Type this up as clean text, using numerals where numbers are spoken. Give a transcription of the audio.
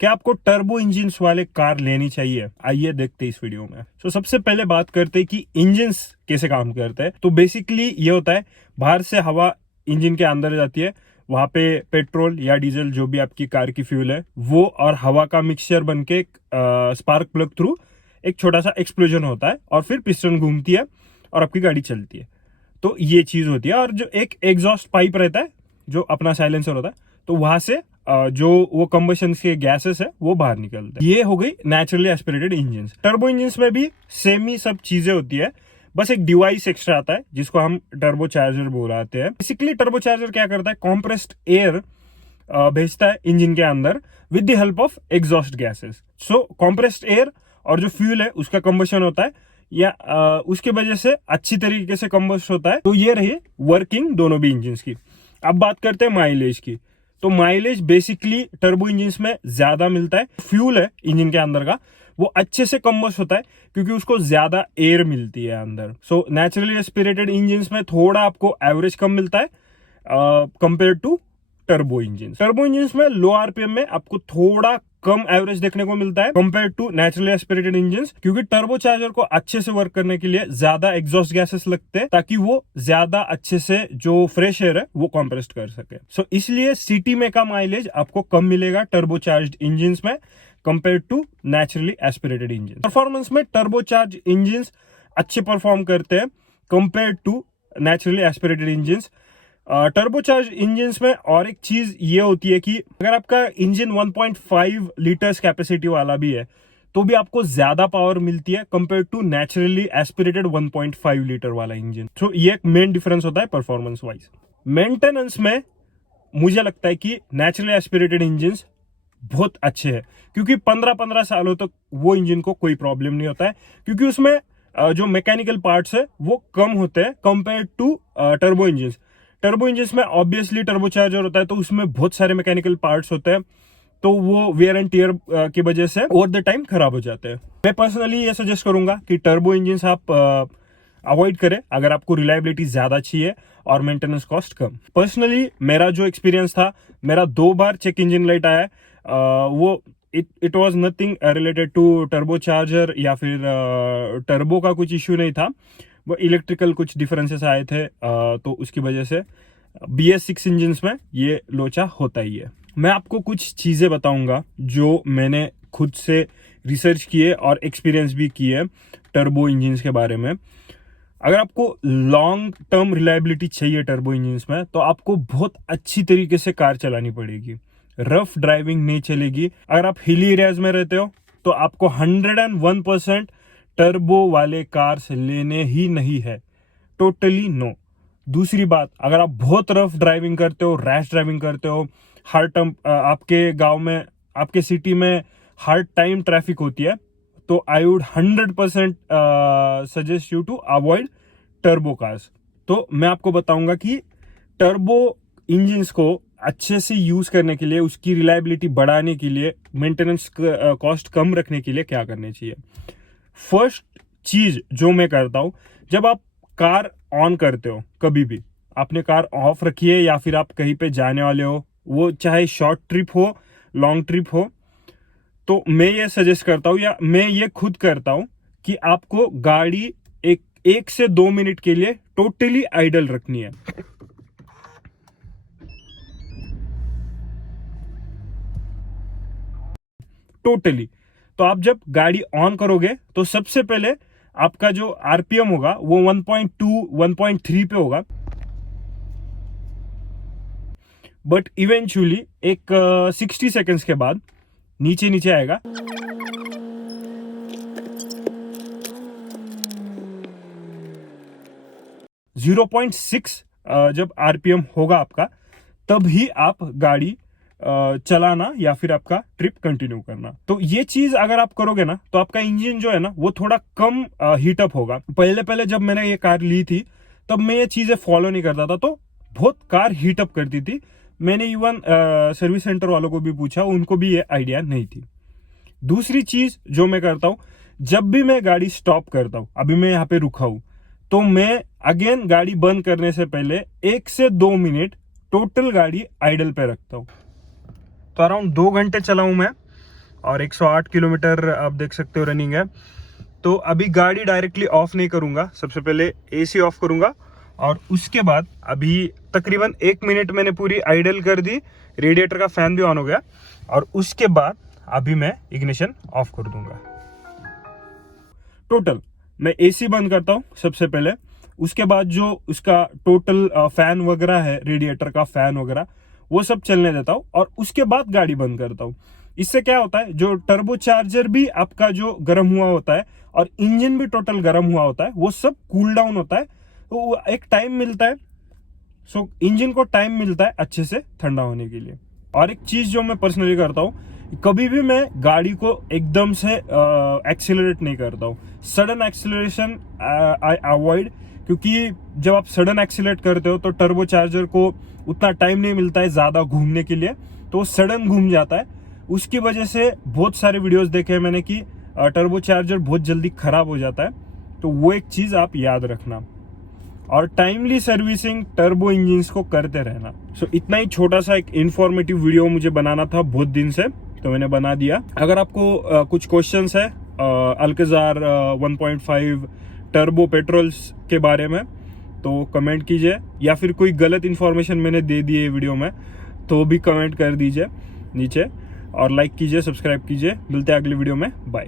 क्या आपको turbo engines वाले कार लेनी चाहिए? आइए देखते हैं इस वीडियो में। तो सबसे पहले बात करते हैं कि इंजिन्स कैसे काम करते हैं। तो बेसिकली ये होता है, बाहर से हवा इंजन के अंदर जाती है, वहां पे पेट्रोल या डीजल जो भी आपकी कार की फ्यूल है वो और हवा का मिक्सचर बन के स्पार्क प्लग थ्रू एक छोटा सा एक्सप्लोजन होता है और फिर पिस्टन घूमती है और आपकी गाड़ी चलती है। तो ये चीज होती है। और जो एक एग्जॉस्ट पाइप रहता है जो अपना साइलेंसर होता है, तो वहां से जो वो कंबशन के गैसेस है वो बाहर निकलते हैं। ये हो गई naturally aspirated engine. Turbo engine में भी सेम ही सब चीजें होती है, बस एक डिवाइस एक्स्ट्रा आता है जिसको हम टर्बो चार्जर बोलाते हैं। बेसिकली टर्बो चार्जर क्या करता है, कॉम्प्रेस्ड एयर भेजता है इंजन के अंदर with the help of exhaust gases. So compressed air और जो फ्यूल है उसका कंबशन होता है या उसके वजह से अच्छी तरीके से कंबस्ट होता है। तो ये रही वर्किंग दोनों भी इंजन की। अब बात करते हैं माइलेज की। तो माइलेज बेसिकली टर्बो इंजन में ज्यादा मिलता है। फ्यूल है इंजन के अंदर का वो अच्छे से कंबस्ट होता है क्योंकि उसको ज्यादा एयर मिलती है अंदर। सो नेचुरली एस्पिरेटेड इंजन में थोड़ा आपको एवरेज कम मिलता है compare to turbo engine. Turbo engine में लो आरपीएम में आपको थोड़ा कम एवरेज देखने को मिलता है compare to naturally aspirated engine, क्योंकि टर्बो चार्जर को अच्छे से वर्क करने के लिए ज्यादा एग्जॉस्ट गैसेस लगते हैं ताकि वो ज्यादा अच्छे से जो फ्रेश एयर है वो कंप्रेस कर सके। सो इसलिए सिटी में का माइलेज आपको कम मिलेगा टर्बो चार्ज इंजन में compare to naturally aspirated engine. Performance में टर्बो चार्ज इंजन अच्छे परफॉर्म करते हैं compare to naturally aspirated engine. Turbocharge engine में और एक चीज ये होती है कि अगर आपका इंजन 1.5 लीटर्स कैपेसिटी वाला भी है तो भी आपको ज्यादा पावर मिलती है compare to naturally aspirated 1.5 litre वाला इंजन। तो ये एक मेन डिफरेंस होता है परफॉर्मेंस वाइज। मेंटेनेंस में मुझे लगता है कि नेचुरली एस्पिरेटेड इंजन बहुत अच्छे हैं क्योंकि 15-15 सालों तक वो इंजन को कोई प्रॉब्लम नहीं होता है, क्योंकि उसमें जो मैकेनिकल पार्ट्स है वो कम होते हैं compare to turbo engine. Turbo engine में ऑब्वियसली टर्बो चार्जर होता है तो उसमें बहुत सारे मैकेनिकल पार्ट्स होते हैं, तो वो वेयर एंड टियर की वजह से ओवर द टाइम खराब हो जाते हैं। मैं पर्सनली ये सजेस्ट करूंगा कि टर्बो इंजन आप अवॉइड करें अगर आपको रिलायबिलिटी ज्यादा चाहिए और मेंटेनेंस कॉस्ट कम। पर्सनली मेरा जो एक्सपीरियंस था, मेरा 2 बार चेक इंजन लाइट आया, वो it was nothing related to turbo charger या फिर टर्बो का कुछ इश्यू नहीं था, वो इलेक्ट्रिकल कुछ डिफरेंसेस आए थे, तो उसकी वजह से BS6 इंजन में ये लोचा होता ही है। मैं आपको कुछ चीज़ें बताऊंगा जो मैंने खुद से रिसर्च किए और एक्सपीरियंस भी किए टर्बो इंजन के बारे में। अगर आपको लॉन्ग टर्म रिलायबिलिटी चाहिए टर्बो इंजन में तो आपको बहुत अच्छी तरीके से कार चलानी पड़ेगी, रफ ड्राइविंग नहीं चलेगी। अगर आप हिली एरियाज में रहते हो तो आपको 101% टर्बो वाले कार्स लेने ही नहीं है, टोटली नो। दूसरी बात, अगर आप बहुत रफ ड्राइविंग करते हो, रैश ड्राइविंग करते हो, हर टाइम आपके गांव में, आपके सिटी में हर टाइम ट्रैफिक होती है, तो I would 100% suggest you to avoid turbo cars. तो मैं आपको बताऊंगा कि टर्बो इंजन्स को अच्छे से यूज करने के लिए, उसकी रिलायबिलिटी बढ़ाने के लिए, मेंटेनेंस कॉस्ट कम रखने के लिए क्या करने चाहिए। फर्स्ट चीज जो मैं करता हूं, जब आप कार ऑन करते हो, कभी भी आपने कार ऑफ रखी है या फिर आप कहीं पे जाने वाले हो, वो चाहे शॉर्ट ट्रिप हो लॉन्ग ट्रिप हो, तो मैं ये सजेस्ट करता हूं या मैं ये खुद करता हूं कि आपको गाड़ी एक से 2 मिनट के लिए टोटली आइडल रखनी है। टोटली। तो आप जब गाड़ी ऑन करोगे तो सबसे पहले आपका जो आरपीएम होगा वो 1.2 1.3 पे होगा, बट इवेंचुअली एक 60 सेकेंड्स के बाद नीचे नीचे आएगा। 0.6 जब आरपीएम होगा आपका, तब ही आप गाड़ी चलाना या फिर आपका ट्रिप कंटिन्यू करना। तो ये चीज अगर आप करोगे ना तो आपका इंजन जो है ना वो थोड़ा कम हीटअप होगा। पहले पहले जब मैंने ये कार ली थी तब मैं ये चीजें फॉलो नहीं करता था, तो बहुत कार हीटअप करती थी। मैंने इवन सर्विस सेंटर वालों को भी पूछा, उनको भी ये आइडिया नहीं थी। दूसरी चीज जो मैं करता हूं, जब भी मैं गाड़ी स्टॉप करता हूं, अभी मैं यहाँ पे रुका हूं, तो मैं अगेन गाड़ी बंद करने से पहले 1 से 2 मिनट टोटल गाड़ी आइडल पे रखता हूं। तो अराउंड 2 घंटे चलाऊं मैं, और 108 किलोमीटर आप देख सकते हो रनिंग है। तो अभी गाड़ी डायरेक्टली ऑफ नहीं करूंगा, सबसे पहले एसी ऑफ करूंगा और उसके बाद अभी तकरीबन 1 मिनट मैंने पूरी आइडल कर दी, रेडिएटर का फैन भी ऑन हो गया और उसके बाद अभी मैं इग्निशन ऑफ कर दूंगा। टोटल मैं एसी बंद करता हूँ सबसे पहले, उसके बाद जो उसका टोटल फैन वगैरह है, रेडिएटर का फैन वगैरह वो सब चलने देता हूँ और उसके बाद गाड़ी बंद करता हूँ। इससे क्या होता है, जो टर्बो चार्जर भी आपका जो गर्म हुआ होता है और इंजन भी टोटल गर्म हुआ होता है, वो सब कूल डाउन होता है। तो एक टाइम मिलता है, सो इंजन को टाइम मिलता है अच्छे से ठंडा होने के लिए। और एक चीज जो मैं पर्सनली करता हूँ, कभी भी मैं गाड़ी को एकदम से एक्सीलरेट नहीं करता हूँ। सडन एक्सीलरेशन आई अवॉइड, क्योंकि जब आप सडन एक्सीलरेट करते हो तो टर्बो चार्जर को उतना टाइम नहीं मिलता है ज़्यादा घूमने के लिए, तो वो सडन घूम जाता है। उसकी वजह से बहुत सारे वीडियोस देखे हैं मैंने कि टर्बो चार्जर बहुत जल्दी खराब हो जाता है। तो वो एक चीज़ आप याद रखना और टाइमली सर्विसिंग टर्बो इंजिन्स को करते रहना। सो इतना ही छोटा सा एक इंफॉर्मेटिव वीडियो मुझे बनाना था बहुत दिन से, तो मैंने बना दिया। अगर आपको कुछ क्वेश्चंस है अल्काज़ार 1.5 टर्बो पेट्रोल्स के बारे में तो कमेंट कीजिए, या फिर कोई गलत इन्फॉर्मेशन मैंने दे दी है वीडियो में तो भी कमेंट कर दीजिए नीचे, और लाइक कीजिए, सब्सक्राइब कीजिए। मिलते हैं अगली वीडियो में, बाय।